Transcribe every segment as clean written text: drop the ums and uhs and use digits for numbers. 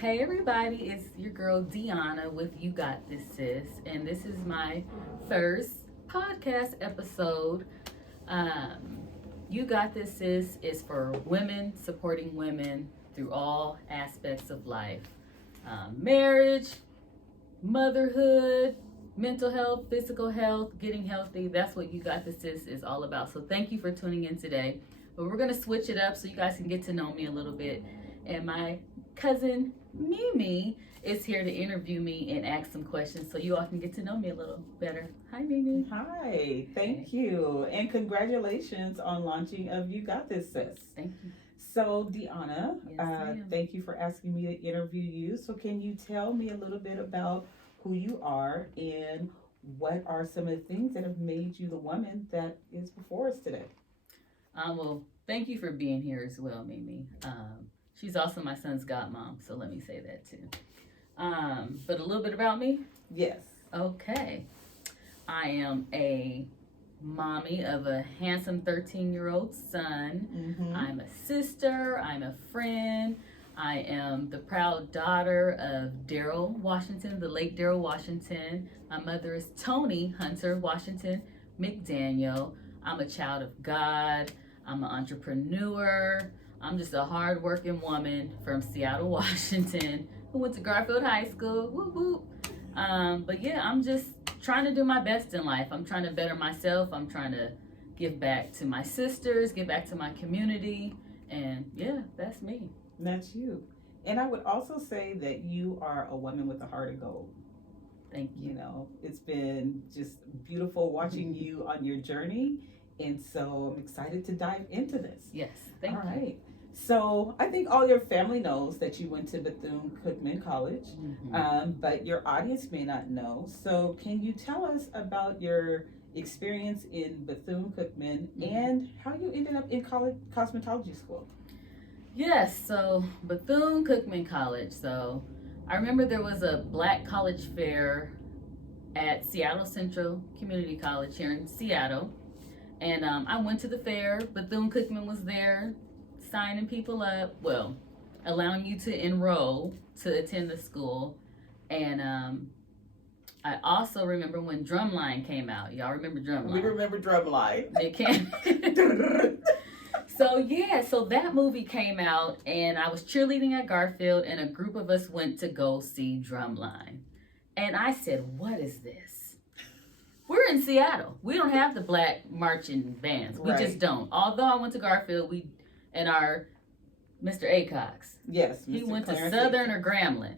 Hey everybody, it's your girl Deanna with You Got This Sis, and this is my first podcast episode. Um, you Got This Sis is for women supporting women through all aspects of life, marriage, motherhood, mental health, physical health, getting healthy. That's what You Got This is all about. So thank you for tuning in today. But we're gonna switch it up so you guys can get to know me a little bit. And my cousin Mimi is here to interview me and ask some questions so you all can get to know me a little better. Hi, Mimi. Hi, thank you. And congratulations on launching of You Got This, Sis. Thank you. So, Deanna, Yes, thank you for asking me to interview you. So, can you tell me a little bit about who you are and what are some of the things that have made you the woman that is before us today? Well, thank you for being here as well, Mimi. She's also my son's godmom, so let me say that too. But a little bit about me. Yes. Okay. I am a mommy of a handsome 13-year-old son. Mm-hmm. I'm a sister. I'm a friend. I am the proud daughter of Daryl Washington, the late Daryl Washington. My mother is Tony Hunter Washington McDaniel. I'm a child of God. I'm an entrepreneur. I'm just a hard-working woman from Seattle, Washington, who went to Garfield High School. Whoop, whoop. But yeah, I'm just trying to do my best in life. I'm trying to better myself. I'm trying to give back to my sisters, give back to my community. And yeah, that's me. That's you. And I would also say that you are a woman with a heart of gold. Thank you. You know, it's been just beautiful watching you on your journey. And so I'm excited to dive into this. Yes, thank you. All right. So I think all your family knows that you went to Bethune-Cookman College, but your audience may not know. So can you tell us about your experience in Bethune-Cookman and how you ended up in college cosmetology school? Yes, so Bethune-Cookman College. So I remember there was a black college fair at Seattle Central Community College here in Seattle. And I went to the fair. Bethune-Cookman was there signing people up, well, allowing you to enroll to attend the school. And I also remember when Drumline came out. Y'all remember Drumline? We remember Drumline. It came. So that movie came out, and I was cheerleading at Garfield, and a group of us went to go see Drumline. And I said, what is this? We're in Seattle. We don't have the black marching bands. We just don't. Although I went to Garfield, and our Mr. Acox. Yes. He Mr. went Clarence to Southern or Grambling.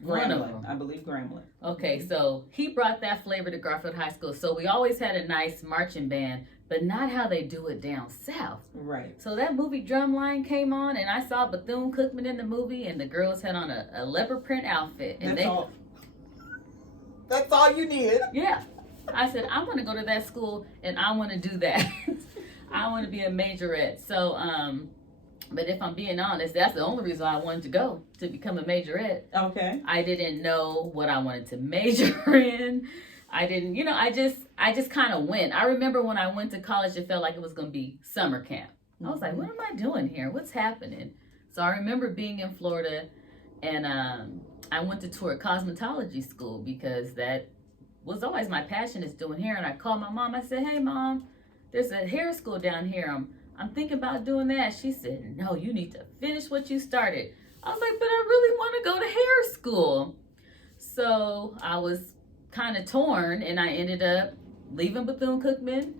One of them. I believe Grambling. Okay, so he brought that flavor to Garfield High School. So we always had a nice marching band, but not how they do it down south. Right. So that movie Drumline came on, and I saw Bethune-Cookman in the movie, and the girls had on a leopard print outfit. And That's all you need. Yeah. I said, I want to go to that school, and I want to do that. I want to be a majorette. So, but if I'm being honest, that's the only reason I wanted to go, to become a majorette. Okay. I didn't know what I wanted to major in. I didn't, I just kind of went. I remember when I went to college, it felt like it was going to be summer camp. I was like, what am I doing here? What's happening? So I remember being in Florida, and I went to tour cosmetology school because that was always my passion, is doing hair. And I called my mom. I said, hey, Mom, there's a hair school down here. I'm thinking about doing that. She said, no, you need to finish what you started. I was like, but I really want to go to hair school. So I was kind of torn, and I ended up leaving Bethune-Cookman.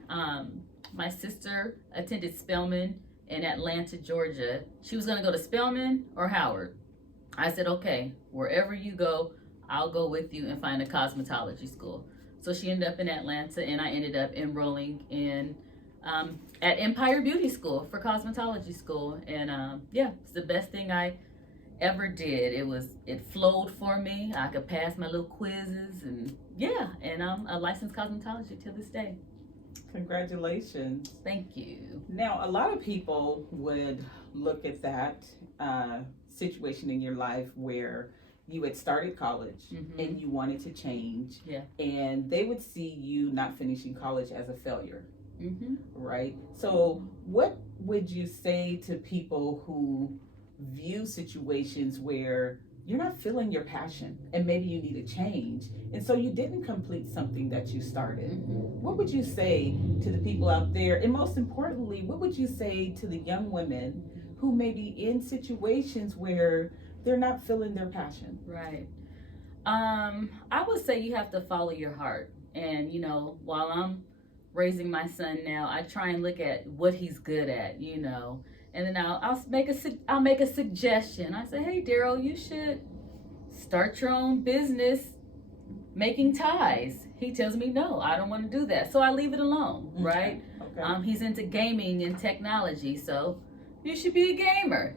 My sister attended Spelman in Atlanta, Georgia. She was going to go to Spelman or Howard. I said, okay, wherever you go, I'll go with you and find a cosmetology school. So she ended up in Atlanta, and I ended up enrolling in at Empire Beauty School for cosmetology school. And yeah, it's the best thing I ever did. It flowed for me. I could pass my little quizzes, and yeah, and I'm a licensed cosmetologist to this day. Congratulations. Thank you. Now, a lot of people would look at that situation in your life where you had started college and you wanted to change, and they would see you not finishing college as a failure, right? So what would you say to people who view situations where you're not feeling your passion and maybe you need a change. And so you didn't complete something that you started. What would you say to the people out there? And most importantly, what would you say to the young women who may be in situations where they're not feeling their passion? Right. I would say you have to follow your heart. And, while I'm raising my son now, I try and look at what he's good at, and then I'll make a suggestion. I say, hey, Daryl, you should start your own business making ties. He tells me, no, I don't want to do that. So I leave it alone, right? Okay. He's into gaming and technology, so you should be a gamer.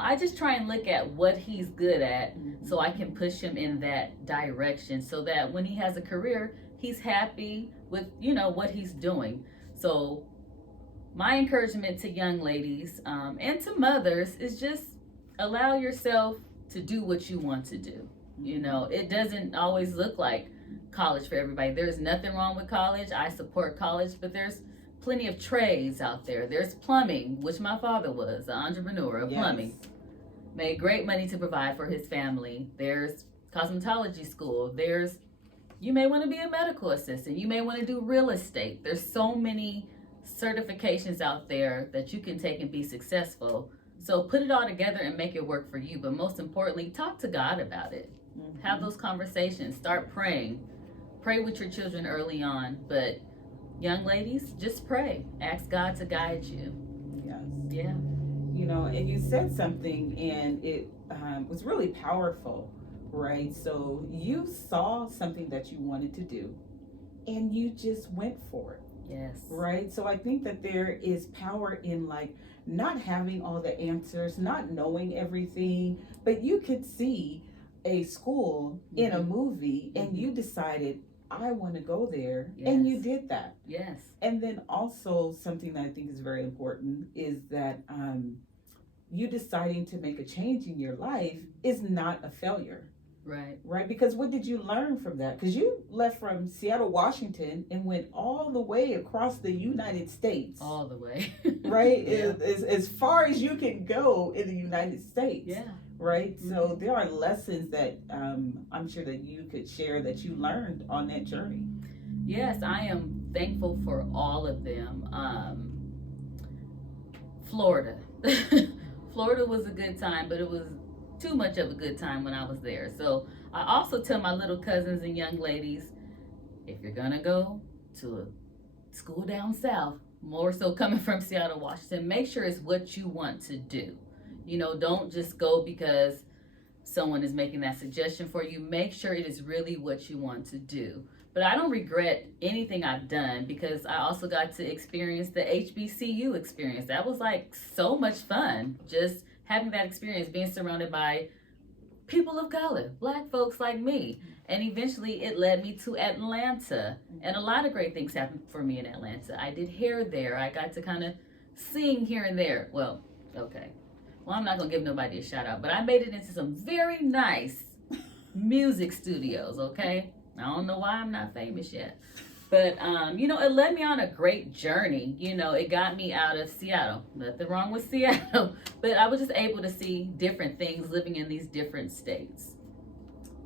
I just try and look at what he's good at so I can push him in that direction so that when he has a career, he's happy with, what he's doing. So my encouragement to young ladies and to mothers is just allow yourself to do what you want to do. It doesn't always look like college for everybody. There's nothing wrong with college. I support college, but there's plenty of trades out there. There's plumbing, which my father was an entrepreneur of plumbing. Made great money to provide for his family. There's cosmetology school. You may want to be a medical assistant. You may want to do real estate. There's so many certifications out there that you can take and be successful. So put it all together and make it work for you. But most importantly, talk to God about it. Have those conversations. Start praying. Pray with your children early on. But young ladies, just pray. Ask God to guide you. Yes. Yeah. And you said something, and it was really powerful, right? So you saw something that you wanted to do, and you just went for it. Yes. Right? So I think that there is power in not having all the answers, not knowing everything, but you could see a school in a movie and you decided, I want to go there. Yes. And you did that. Yes. And then also something that I think is very important is that you deciding to make a change in your life is not a failure. Right? Because what did you learn from that? Because you left from Seattle, Washington, and went all the way across the United States. All the way. Right? Yeah. As far as you can go in the United States. Yeah. Right? So there are lessons that I'm sure that you could share that you learned on that journey. Yes, I am thankful for all of them. Florida. Florida was a good time, but it was too much of a good time when I was there. So I also tell my little cousins and young ladies, if you're gonna go to a school down south, more so coming from Seattle, Washington, make sure it's what you want to do. Don't just go because someone is making that suggestion for you. Make sure it is really what you want to do. But I don't regret anything I've done because I also got to experience the HBCU experience. That was so much fun. Just having that experience, being surrounded by people of color, Black folks like me. And eventually it led me to Atlanta. And a lot of great things happened for me in Atlanta. I did hair there. I got to kind of sing here and there. Well, okay. Well, I'm not going to give nobody a shout out, but I made it into some very nice music studios, okay? I don't know why I'm not famous yet. But, it led me on a great journey. It got me out of Seattle. Nothing wrong with Seattle. But I was just able to see different things living in these different states.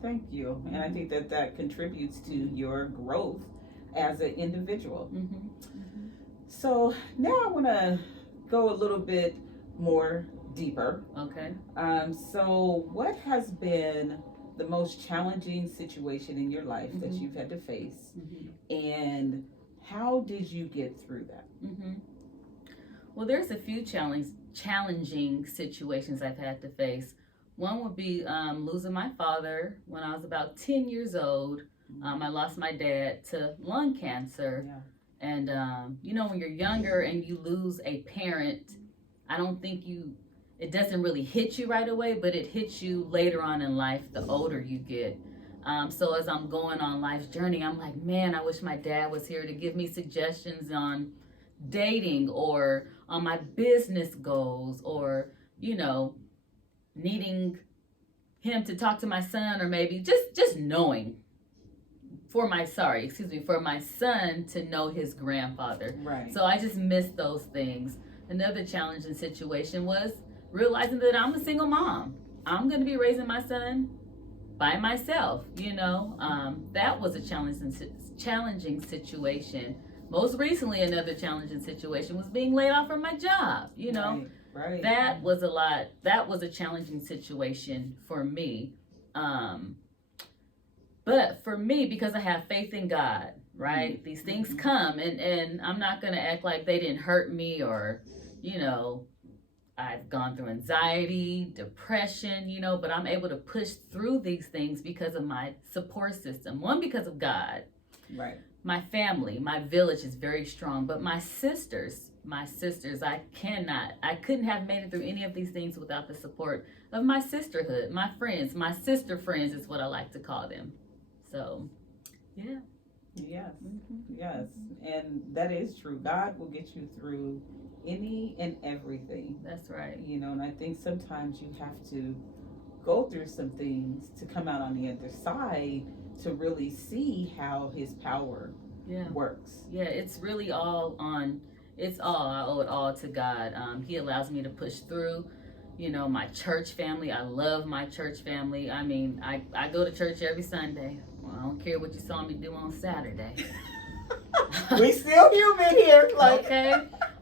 Thank you. And I think that contributes to your growth as an individual. So now I want to go a little bit more deeper. Okay. So what has been the most challenging situation in your life that you've had to face, and how did you get through that? Well, there's a few challenging situations I've had to face. One would be losing my father when I was about 10 years old. I lost my dad to lung cancer. Yeah. And, when you're younger and you lose a parent, I don't think it doesn't really hit you right away, but it hits you later on in life, the older you get. So as I'm going on life's journey, I'm like, man, I wish my dad was here to give me suggestions on dating or on my business goals or, needing him to talk to my son or maybe just knowing for my son to know his grandfather. Right. So I just missed those things. Another challenging situation was realizing that I'm a single mom. I'm going to be raising my son by myself. That was a challenging situation. Most recently, another challenging situation was being laid off from my job. Right. That was a lot. That was a challenging situation for me. But for me, because I have faith in God, right? Mm-hmm. These things come, and I'm not going to act like they didn't hurt me, or, I've gone through anxiety, depression, but I'm able to push through these things because of my support system. One, because of God. Right. My family, my village is very strong, but my sisters, I couldn't have made it through any of these things without the support of my sisterhood, my friends, my sister friends is what I like to call them. So, yeah. Yes. Yes. And that is true. God will get you through any and everything. That's right. And I think sometimes you have to go through some things to come out on the other side to really see how his power works. Yeah, it's really I owe it all to God. He allows me to push through. My church family, I love my church family. I mean, I go to church every Sunday. Well, I don't care what you saw me do on Saturday. We still human here. Okay.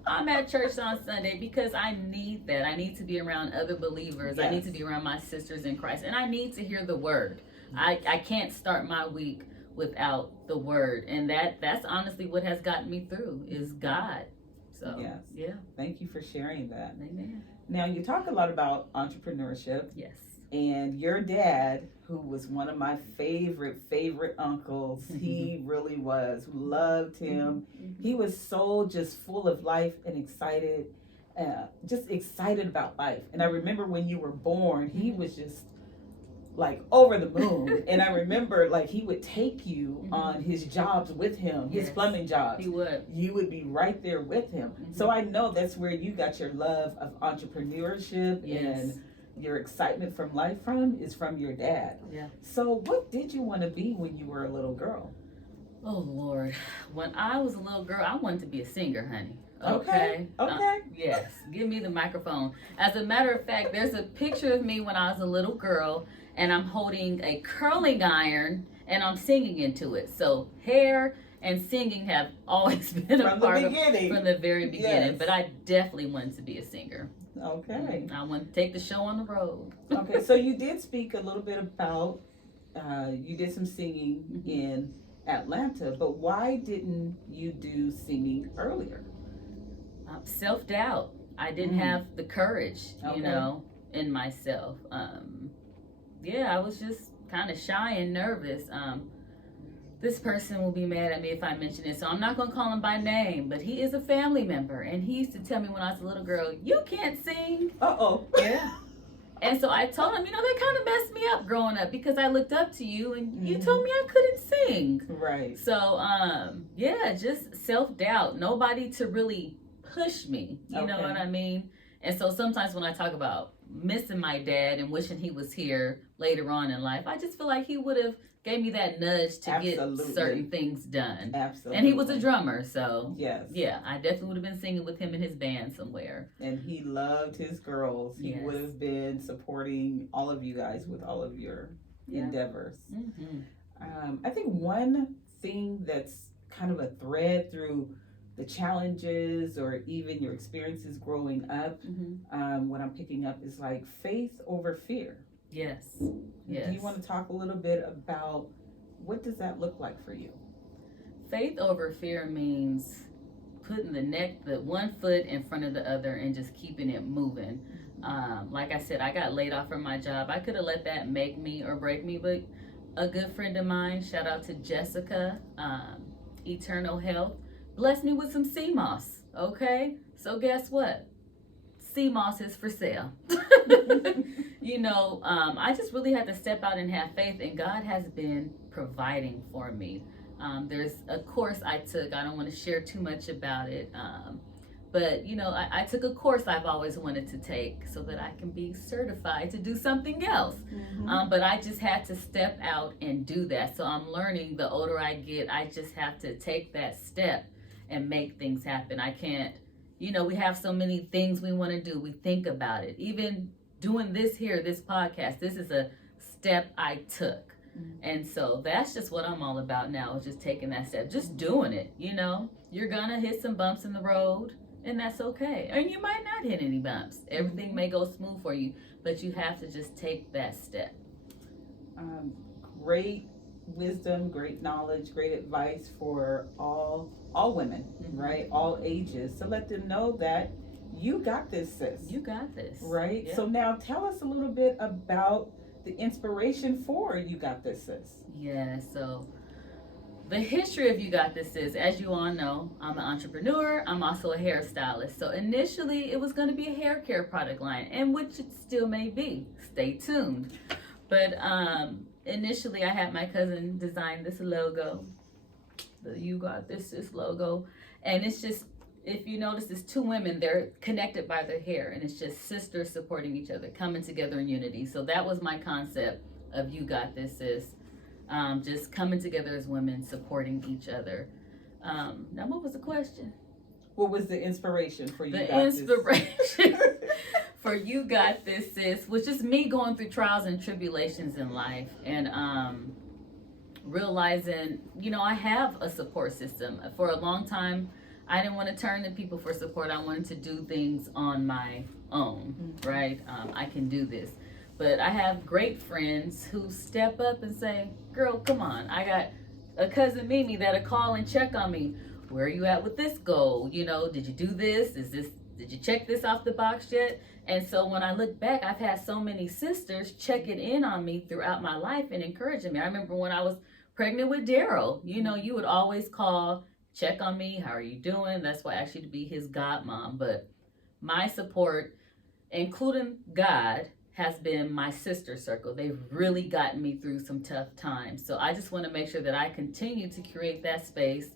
I'm at church on Sunday because I need that. I need to be around other believers. Yes. I need to be around my sisters in Christ. And I need to hear the word. I can't start my week without the word. And that's honestly what has gotten me through is God. So, yes. Yeah. Thank you for sharing that. Amen. Now, you talk a lot about entrepreneurship. Yes. And your dad, who was one of my favorite uncles, he really was, loved him. He was so just full of life and excited, just excited about life. And I remember when you were born, he was just like over the moon. And I remember like he would take you on his jobs with him, his plumbing jobs. He would. You would be right there with him. So I know that's where you got your love of entrepreneurship and your excitement from life is from your dad. Yeah. So what did you want to be when you were a little girl? Oh Lord, when I was a little girl, I wanted to be a singer, honey. Okay. Yes, give me the microphone. As a matter of fact, there's a picture of me when I was a little girl, and I'm holding a curling iron, and I'm singing into it. So hair and singing have always been a part of from the very beginning. Yes. But I definitely wanted to be a singer. Okay. I want to take the show on the road. Okay, so you did speak a little bit about, you did some singing in Atlanta, but why didn't you do singing earlier? Self-doubt. I didn't have the courage, in myself. I was just kind of shy and nervous. This person will be mad at me if I mention it, so I'm not going to call him by name, but he is a family member, and he used to tell me when I was a little girl, you can't sing. Uh-oh. Yeah. And so I told him, that kind of messed me up growing up because I looked up to you, and you told me I couldn't sing. Right. So, just self-doubt. Nobody to really push me, you know what I mean? And so sometimes when I talk about missing my dad and wishing he was here later on in life, I just feel like he would have gave me that nudge to get certain things done. Absolutely. And he was a drummer, so yes. Yeah, I definitely would have been singing with him in his band somewhere. And he loved his girls. He would have been supporting all of you guys with all of your endeavors. I think one thing that's kind of a thread through the challenges or even your experiences growing up, what I'm picking up is like faith over fear. Yes. Do you want to talk a little bit about what does that look like for you? Faith over fear means putting the one foot in front of the other and just keeping it moving. Like I said, I got laid off from my job. I could have let that make me or break me, but a good friend of mine, shout out to Jessica, Eternal Health, blessed me with some sea moss. Okay, so guess what? Sea moss is for sale. I just really had to step out and have faith, and God has been providing for me. There's a course I took. I don't want to share too much about it, but I took a course I've always wanted to take so that I can be certified to do something else. But I just had to step out and do that. So I'm learning the older I get, I just have to take that step and make things happen. I can't you know, we have so many things we want to do. We think about it. Even doing this here, this podcast, this is a step I took. And so that's just what I'm all about now, is just taking that step, just doing it. You know, you're gonna hit some bumps in the road, and that's okay. And you might not hit any bumps. Everything may go smooth for you, but you have to just take that step. Great wisdom, great knowledge, great advice for all women, right? All ages, to let them know that you got this, sis. You got this. Right? Yeah. So now tell us a little bit about the inspiration for You Got This, sis. Yeah, so the history of You Got This is, as you all know, I'm an entrepreneur. I'm also a hairstylist. So initially, it was going to be a hair care product line, and which it still may be. Stay tuned. But initially, I had my cousin design this logo, the You Got This logo, and it's just, if you notice, it's two women. They're connected by their hair, and it's just sisters supporting each other, coming together in unity. So that was my concept of You Got This, sis. Just coming together as women, supporting each other. Now, what was the question? What was the inspiration for You Got This? The inspiration for You Got This, sis, was just me going through trials and tribulations in life, and realizing, you know, I have a support system. For a long time, I didn't want to turn to people for support. I wanted to do things on my own, right? I can do this. But I have great friends who step up and say, girl, come on. I got a cousin Mimi that'll call and check on me. Where are you at with this goal? You know, did you do this? Did you check this off the box yet? And so when I look back, I've had so many sisters checking in on me throughout my life and encouraging me. I remember when I was pregnant with Daryl, you know, you would always call, check on me. How are you doing? That's why I asked you to be his godmom. But my support, including God, has been my sister circle. They've really gotten me through some tough times. So I just want to make sure that I continue to create that space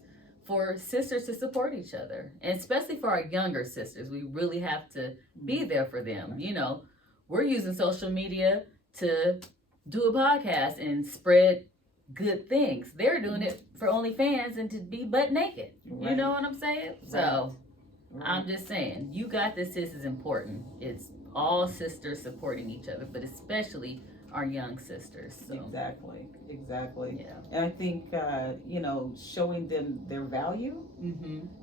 for sisters to support each other. And especially for our younger sisters, we really have to be there for them. You know, we're using social media to do a podcast and spread good things. They're doing it for OnlyFans and to be butt naked. Right. You know what I'm saying? Right. So I'm just saying, You Got This, sis, is important. It's all sisters supporting each other, but especially our young sisters. So. Exactly. Yeah. And I think, you know, showing them their value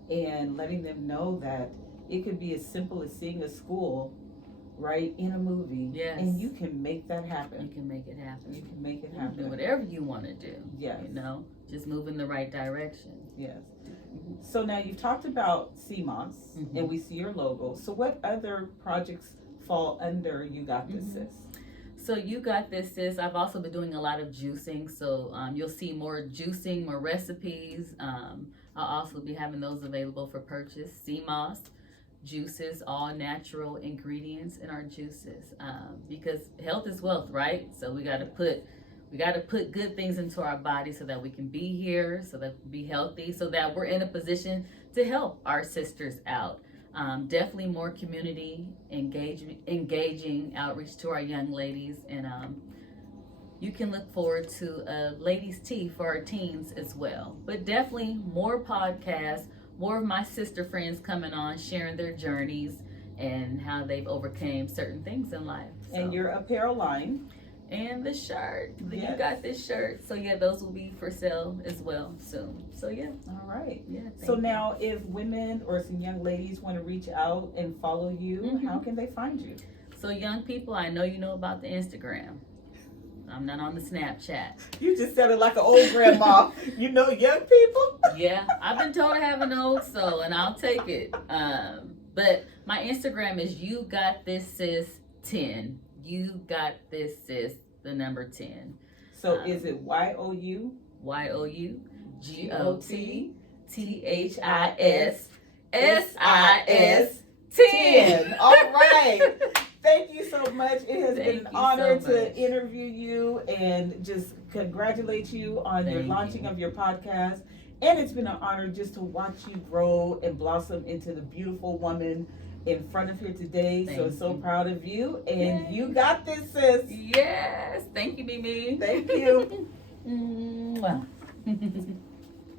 and letting them know that it could be as simple as seeing a school, right, in a movie. Yes. And you can make that happen. You can make it happen. You can make it happen. Do whatever you want to do. Yes. You know, just move in the right direction. Yes. So now you've talked about CMOS and we see your logo. So what other projects fall under You Got This, sis? So You Got This, sis, I've also been doing a lot of juicing. So you'll see more juicing, more recipes. I'll also be having those available for purchase. CMOS juices, all natural ingredients in our juices, because health is wealth, right? So we got to put good things into our body so that we can be here, so that we be healthy, so that we're in a position to help our sisters out. Definitely more community engaging outreach to our young ladies, and you can look forward to a ladies' tea for our teens as well. But definitely more podcasts, more of my sister friends coming on, sharing their journeys and how they've overcame certain things in life. So. And your apparel line. And the shirt. Yes. You got this shirt. So yeah, those will be for sale as well soon. So yeah. All right. Yeah. So now if women or some young ladies want to reach out and follow you, how can they find you? So young people, I know you know about the Instagram. I'm not on the Snapchat. You just sounded like an old grandma. You know young people? Yeah, I've been told I have an old soul, and I'll take it. But my Instagram is You Got This Sis 10. You Got This Sis, the number 10. So is it YOU? YOUGOTTHISSIS 10. All right. Thank you so much. It has been an honor to interview you and just congratulate you on your launching of your podcast. And it's been an honor just to watch you grow and blossom into the beautiful woman in front of here today. So proud of you. And you got this, sis. Yes. Thank you, Mimi. Thank you. Mwah.